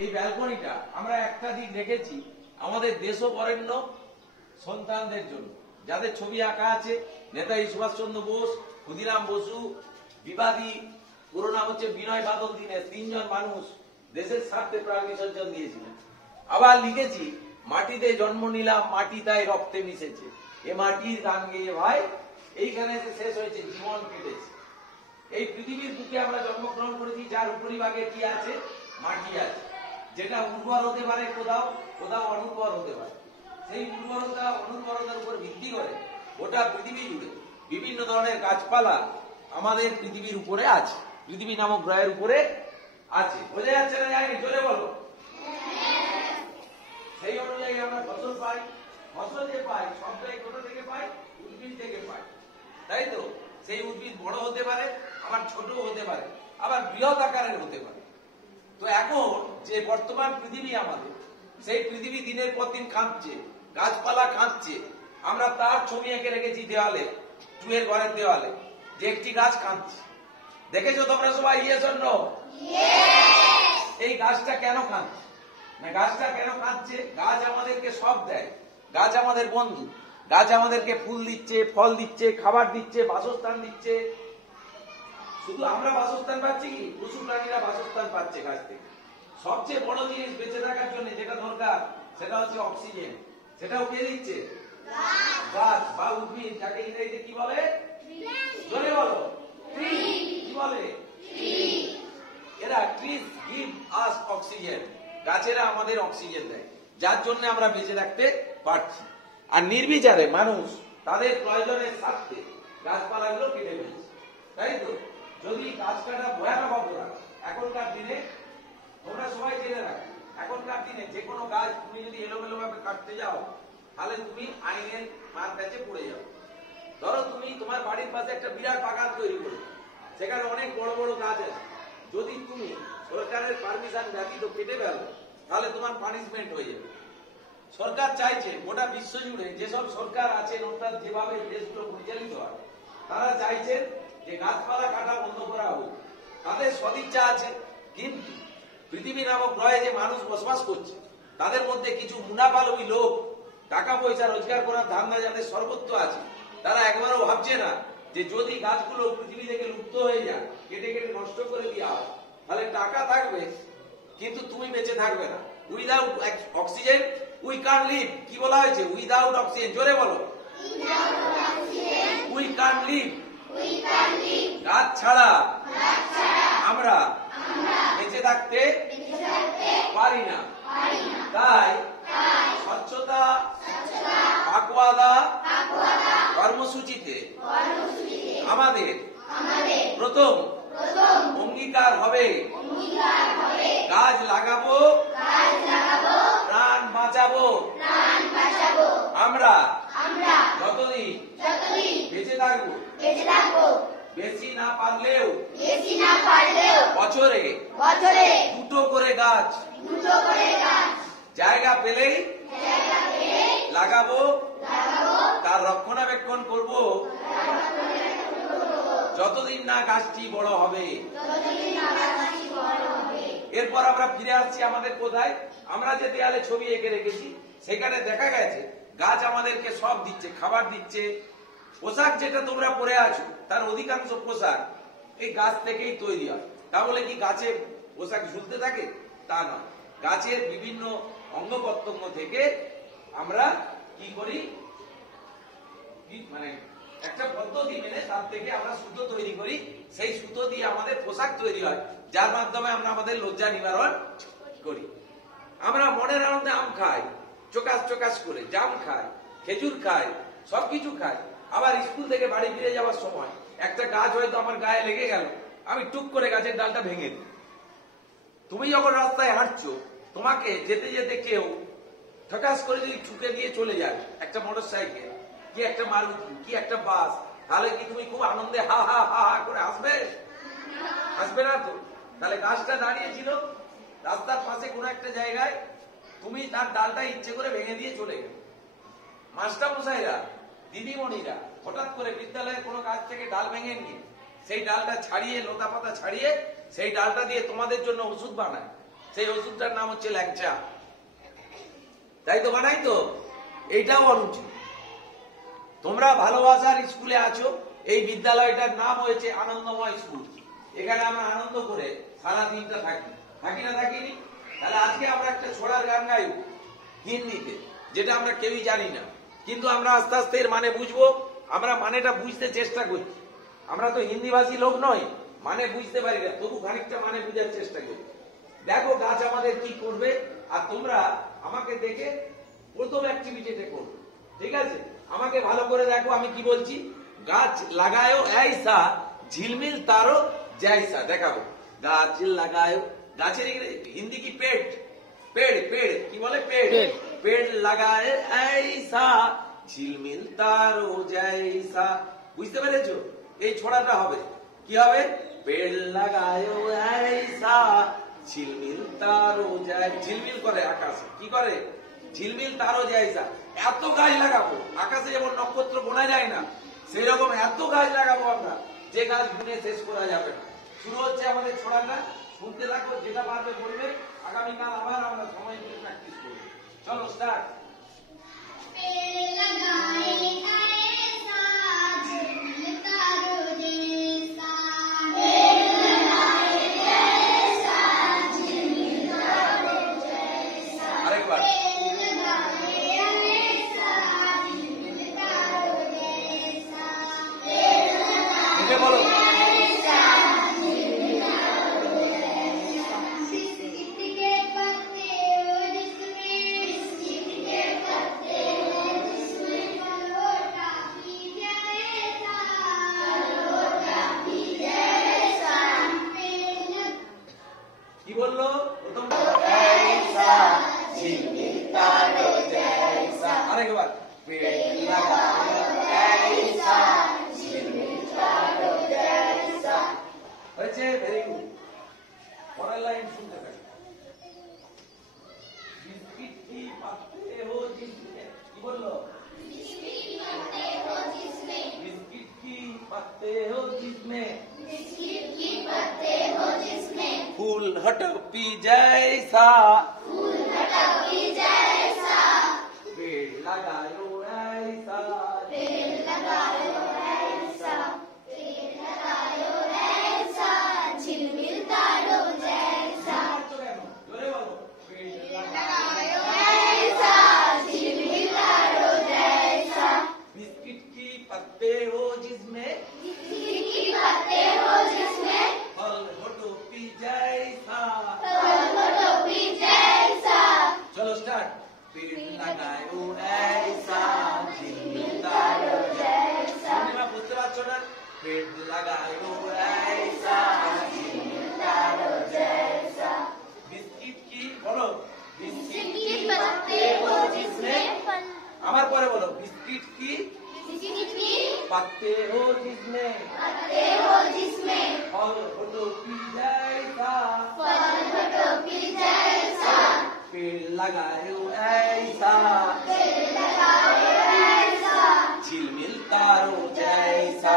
এই ব্যালকনিটা আমরা একটা দিক রেখেছি আমাদের দেশবরেণ্য সন্তানদের জন্য, যাদের ছবি আঁকা আছে। নেতাজি সুভাষচন্দ্র বোস, ক্ষুদিরাম বসু, বিবাদী, পুরো নাম হচ্ছে বিনয় বাদল দীনেশ, তিনজন মানুষ দেশের স্বার্থে প্রাণ বিসর্জন দিয়েছিলেন। আবার লিখেছি, মাটিতে জন্ম নিলাম, মাটি তাই রক্তে মিশেছে, এ মাটির গান গেয়ে ভাই এইখানে এসে শেষ হয়েছে, জীবন কেটেছে। এই পৃথিবীর বুকে আমরা জন্মগ্রহণ করেছি, যার উপরিভাগে কি আছে? মাটি আছে, যেটা উর্বর হতে পারে কোথাও, কোথাও অনুর্বর হতে পারে। সেই উর্বরতা অনুর্বরতার উপর ভিত্তি করে গোটা পৃথিবী জুড়ে বিভিন্ন ধরনের গাছপালা আমাদের পৃথিবীর উপরে আছে, পৃথিবী নামক গ্রহের উপরে আছে। বোঝা যাচ্ছে না? যায়নি? চলে বলো। সেই অনুযায়ী আমরা ফসল পাই। ফসল যে পাই সবটাই কোথা থেকে পাই? উদ্ভিদ থেকে পাই, তাই তো? সেই উদ্ভিদ বড় হতে পারে, আবার ছোট হতে পারে, আবার বৃহৎ আকারের হতে পারে। তো এখন যে বর্তমান পৃথিবী আমাদের, সেই পৃথিবী দিনের পর দিন কাঁদছে, গাছপালা কাঁদছে। আমরা তার ছবি এঁকে রেখেছি দেওয়ালে, টুয়ের ঘরের দেওয়ালে, যে একটি গাছ কাঁদছে। দেখেছো তোমরা সবাই? Yes or no? এই গাছটা কেন কাঁদছে? না, গাছটা কেন কাঁদছে? গাছ আমাদেরকে সব দেয়, গাছ আমাদের বন্ধু, গাছ আমাদেরকে ফুল দিচ্ছে, ফল দিচ্ছে, খাবার দিচ্ছে, বাসস্থান দিচ্ছে। শুধু আমরা বাসস্থান পাচ্ছি কি? পশু প্রাণীরা বাসস্থান পাচ্ছে গাছ থেকে। সবচেয়ে বড় জিনিস বেঁচে থাকার জন্য যেটা দরকার, সেটা হচ্ছে অক্সিজেন। সেটাও কে দিচ্ছে? গাছ বা উদ্ভিদ, যাকে ইংরেজিতে কি বলে? জোরে বলো। কি বলে? এরা ট্রিজ গিভ আস অক্সিজেন। গাছেরা আমাদের অক্সিজেন দেয়, যার জন্য আমরা বেঁচে থাকতে পারছি। আর নির্বিচারে মানুষ তাদের প্রয়োজনের স্বার্থে গাছপালাগুলো কেটে ফেলছে, তাই তো? যদি গাছ কাটা ভয়ানক অপরাধ এখনকার দিনে, তোমরা সবাই জেনে রাখো, এখনকার দিনে যে কোনো গাছ তুমি যদি এলোমেলো ভাবে কাটতে যাও, তাহলে তুমি আইনের মার কাছে পড়ে যাও। ধরো তুমি তোমার বাড়ির পাশে একটা বিরাট বাগান তৈরি করো, সেখানে অনেক বড় বড় গাছ আছে, যদি তুমি সরকারের পারমিশন ব্যতীত কেটে ফেলো, তাহলে তোমার পানিশমেন্ট হয়ে যাবে। সরকার চাইছে গোটা বিশ্ব জুড়ে যেসব সরকার আছেন, অর্থাৎ যেভাবে দেশগুলো পরিচালিত হয়, তারা চাইছেন যে গাছপালা কাটা বন্ধ করা হোক। তাদের সদিচ্ছা আছে, কিন্তু পৃথিবী নামক গ্রহে যে মানুষ বসবাস করছে, তাদের মধ্যে কিছু মুনাফালোভী লোক, টাকা পয়সা রোজগার করার ধান্দা যাদের সর্বত্র আছে, তারা একবারও ভাবছে না যে যদি গাছগুলো পৃথিবী থেকে লুপ্ত হয়ে যায়, কেটে কেটে নষ্ট করে দেওয়া হয়, তাহলে টাকা থাকবে কিন্তু তুমি বেঁচে থাকবে না। Without oxygen we can live. কি বলা হয়েছে? Without oxygen. জোরে বলো। We can live. গাছ ছাড়া আমরা বেঁচে থাকতে পারি না। তাই স্বচ্ছতা পাকওয়ালা কর্মসূচিতে আমাদের প্রথম অঙ্গীকার হবে, গাছ লাগাবো, প্রাণ বাঁচাবো। আমরা যতদিন বেঁচে থাকবো, বেশি না পারলেও বছরে দুটো করে গাছ জায়গা পেলেই লাগাবো, তার রক্ষণাবেক্ষণ করব যতদিন না গাছটি বড় হবে। এরপর আমরা ফিরে আসছি আমাদের কোথায়? আমরা যে দেয়ালে ছবি এঁকে রেখেছি, সেখানে দেখা গেছে গাছ আমাদেরকে সব দিচ্ছে, খাবার দিচ্ছে। পোশাক যেটা তোমরা পরে আছো, তার অধিকাংশ পোশাক এই গাছ থেকেই তৈরি হয়। তাহলে কি গাছে পোশাক ঝুলতে থাকে? তা নয়, গাছের বিভিন্ন অঙ্গ প্রত্যঙ্গ থেকে আমরা কি করি, মানে একটা পদ্ধতি মেনে তার থেকে আমরা সুতো তৈরি করি। সেই সুতো দিয়ে আমাদের পোশাক তৈরি হয়, যার মাধ্যমে আমরা আমাদের লজ্জা নিবারণ করি। আমরা মনের আনন্দে আম খাই, চোকাস চোকাস করে জাম খাই, খেজুর খাই, সবকিছু খাই। আবার স্কুল থেকে বাড়ি ফিরে যাওয়ার সময় একটা গাছ হয়তো আমার গায়ে লেগে গেল, আমি টুক করে গাছের ডালটা ভেঙে দিই। তুমি যখন রাস্তায় হাঁটছো, তোমাকে যেতে যেতে কেউ ঠকাস করে যদি ঠুকে দিয়ে চলে যায়, একটা মোটর সাইকেল কি একটা মারুতি কি একটা বাস, তাহলে কি তুমি খুব আনন্দে হা হা হা হা করে হাসবে? হাসবে না তো। তাহলে গাছটা দাঁড়িয়েছিল রাস্তার পাশে কোনো একটা জায়গায়, তুমি তার ডালটা ইচ্ছে করে ভেঙে দিয়ে চলে গেল। মাস্টার মশাইরা, দিদিমণিরা হঠাৎ করে বিদ্যালয়ের কোনো গাছ থেকে ডাল ভেঙে নিয়ে সেই ডালটা ছাড়িয়ে, লতা পাতা ছাড়িয়ে, সেই ডালটা দিয়ে তোমাদের জন্য ওষুধ বানায়। সেই ওষুধটার নাম হচ্ছে ল্যাংচা। তাই তো বানাই তো, এইটাও অনুচিত। তোমরা ভালোবাসার স্কুলে আছো, এই বিদ্যালয়টার নাম হয়েছে আনন্দময় স্কুল। এখানে আমরা আনন্দ করে সারা দিনটা থাকি, থাকি না থাকিনি? তাহলে আজকে আমরা একটা ছোড়ার গান গাইব হিন্দিতে, যেটা আমরা কেউই জানি না, কিন্তু আমরা আস্তে আস্তে এর মানে বুঝবো। আমরা মানেটা বুঝতে চেষ্টা করছি। আমরা তো হিন্দিভাষী লোক নই, মানে বুঝতে পারি না, তবু খানিকটা মানে বুঝার চেষ্টা করি। দেখো গাছ আমাদের কি করবে, আর তোমরা আমাকে দেখে প্রথম অ্যাক্টিভিটিটা করবে, ঠিক আছে? আমাকে ভালো করে দেখো আমি কি বলছি। গাছ লাগায়ো ऐसा ঝিলমিল তারো जैसा, দেখাবো। গাছ লাগায়ো, গাছের হিন্দি কি পেট, পেড়, পেড় কি বলে? পেড়। পেড় লাগায় ऐसा ঝিলমিল তারো जैसा। বুঝতে পেরেছো? এই ছড়াটা হবে কি হবে? পেড় লাগায়ো ऐसा ঝিলমিল তারো যায়। ঝিলমিল করে আকাশে, কি করে? ঝিলমিল তারো जैसा। এত গাছ লাগাবো, আকাশে যেমন নক্ষত্র গোনা যায় না, সেই রকম এত গাছ লাগাবো আমরা, যে গাছ গুনে শেষ করা যাবে না। শুরু হচ্ছে আমাদের ছড়াটা, শুনতে থাকো, যেটা পারবে বলবে। আগামীকাল আবার আমরা সময় করে প্র্যাকটিস করবো। চলো স্টার্ট। বলো কি বললো প্রথম? আরেকবার। হয়েছে, ভেরি গুড। পরের লাইন শুনতে থাকি। বিস্কিট কি পাতে হো জিসমে, কি বললো? বিস্কিট কি পাতে হো জিসমে, फूल हटो पी जैसा, पेड़ लगायो ऐसा, झिलमिल तारो जैसा। जोरे बोलो। पेड़ लगायो ऐसा झिलमिल तारो जैसा। बिस्किट की पत्ते हो जिसमें, बिस्किट की पत्ते हो जिसमें, फल हो टोपी जैसा। फल हो टोपी जैसा। चलो स्टार्ट। पेड़ लगायो ऐसा झिलमिल तारो जैसा। বুঝতে পারছো না? पेड़ लगायो ऐसा झिलमिल तारो जैसा। बिस्किट की बोलो, बिस्किट की पत्ते हो जिसमें, আমার परे बोलो। बिस्किट की बिस्किट की पत्ते हो जिसमें, पत्ते हो जिसमें, फल हो टोपी जैसा। फल हो टोपी जैसा। पेड़ लगायो ऐसा पेड़ लगायो ऐसा झिलमिल तारो जैसा।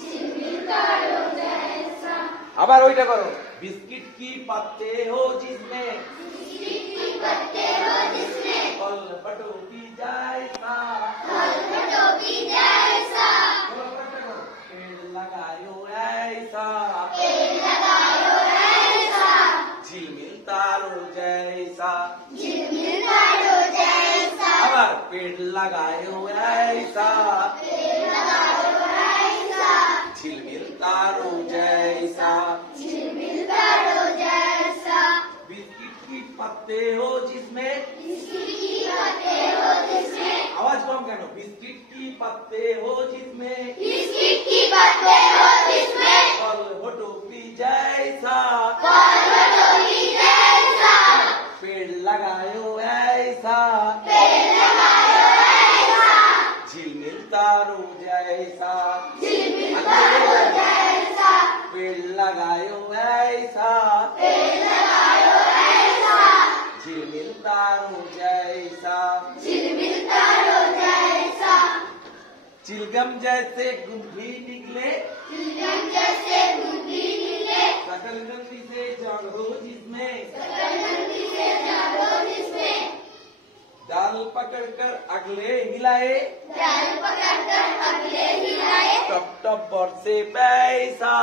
झिलमिल तारो जैसा। আবার ওইটা করো। बिस्किट की पत्ते हो जिसमें, बिस्किट की पत्ते हो जिसमें, फल हो टोपी जैसा। फल हो टोपी जैसा। बोलो, करते करो। पेड़ लगायो ऐसा पेड़ लगायो ऐसा झिलमिल तारो जैसा। झिलमिल तारो जैसा। আবার पेड़ लगायो ऐसा पेड़ लगायो ऐसा झिलमिल तारो जैसा। झिलमिल तारो जैसा। बिस्किट की पत्ते हो जिसमें, बिस्किट की पत्ते हो जिसमें, आवाज कम करो। बिस्किट की पत्ते हो जिसमें, बिस्किट की पत्ते हो जिसमें, फल हो टोपी जैसा। फल हो टोपी जैसा। पेड़ लगायो ऐसा पेड़ लगायो ऐसा झिलमिल तारो जैसा। झिलमिल तारो जैसा। पेड़ लगायो ऐसा पेड़ लगायो ऐसा झिलमिल तारो जैसा। झिलमिल तारो जैसा। चिलगम जैसे गुंभी निकले, चिलगम जैसे गुंभी निकले, जिसमें सकल नंदी से चढ़ो जिसमें सकल नंदी से चढ़ो जिसमें डाल पकड़कर अगले हिलाए डाल पकड़कर अगले हिलाए टप टप बरसे पैसा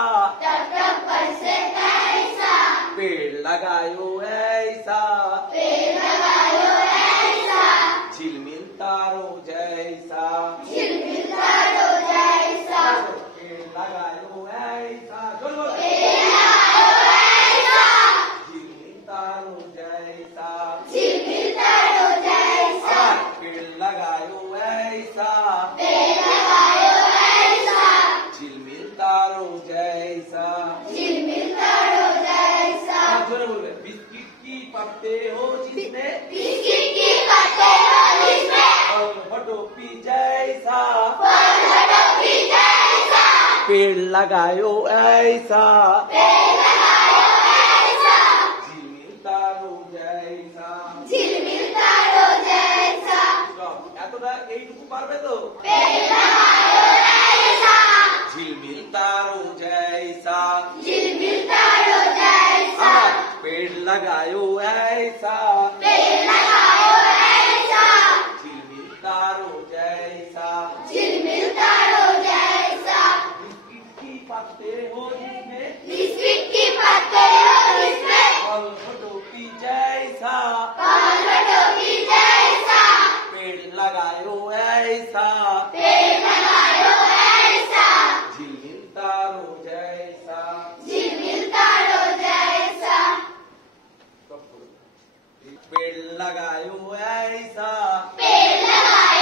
टप टप बरसे पैसा पेड़ लगायो ऐसा पेड़ लगायो ऐसा झिलमिल तारो जैसा झिलमिल तारो जैसा पेड़ लगायो ऐसा जोर बोलो पेड़ लगायो ऐसा झिलमिल तारो जैसा झिलमिल तारो जैसा पेड़ लगायो ऐसा पेड़ लगायो ऐसा झिलमिल तारो जैसा झिलमिल तारो जैसा जोर बोलो बिस्किट की पत्ते हो जिसमें बिस्किट की पत्ते हो जिसमें फल टोपी जैसा फल टोपी जैसा पेड़ लगायो ऐसा पेड़ लगायो ऐसा झिलमिल तारो जैसा झिलमिल तारो जैसा এতটা এইটুকু পারবে তো पेड़ लगायो ऐसा झिलमिल तारो जैसा झिलमिल तारो जैसा पेड़ लगायो ऐसा पेड़ लगायो ऐसा झिलमिल तारो जैसा झिलमिल तारो जैसा बिस्किट की पत्ते हो जिसमें बिस्किट की पत्ते हो जिसमें फल टोपी जैसा फल टोपी जैसा पेड़ लगायो ऐसा पेड़ लगायो ऐसा झिलमिल तारो जैसा झिलमिल तारो जैसा पेड़ लगायो ऐसा पेड़ लगायो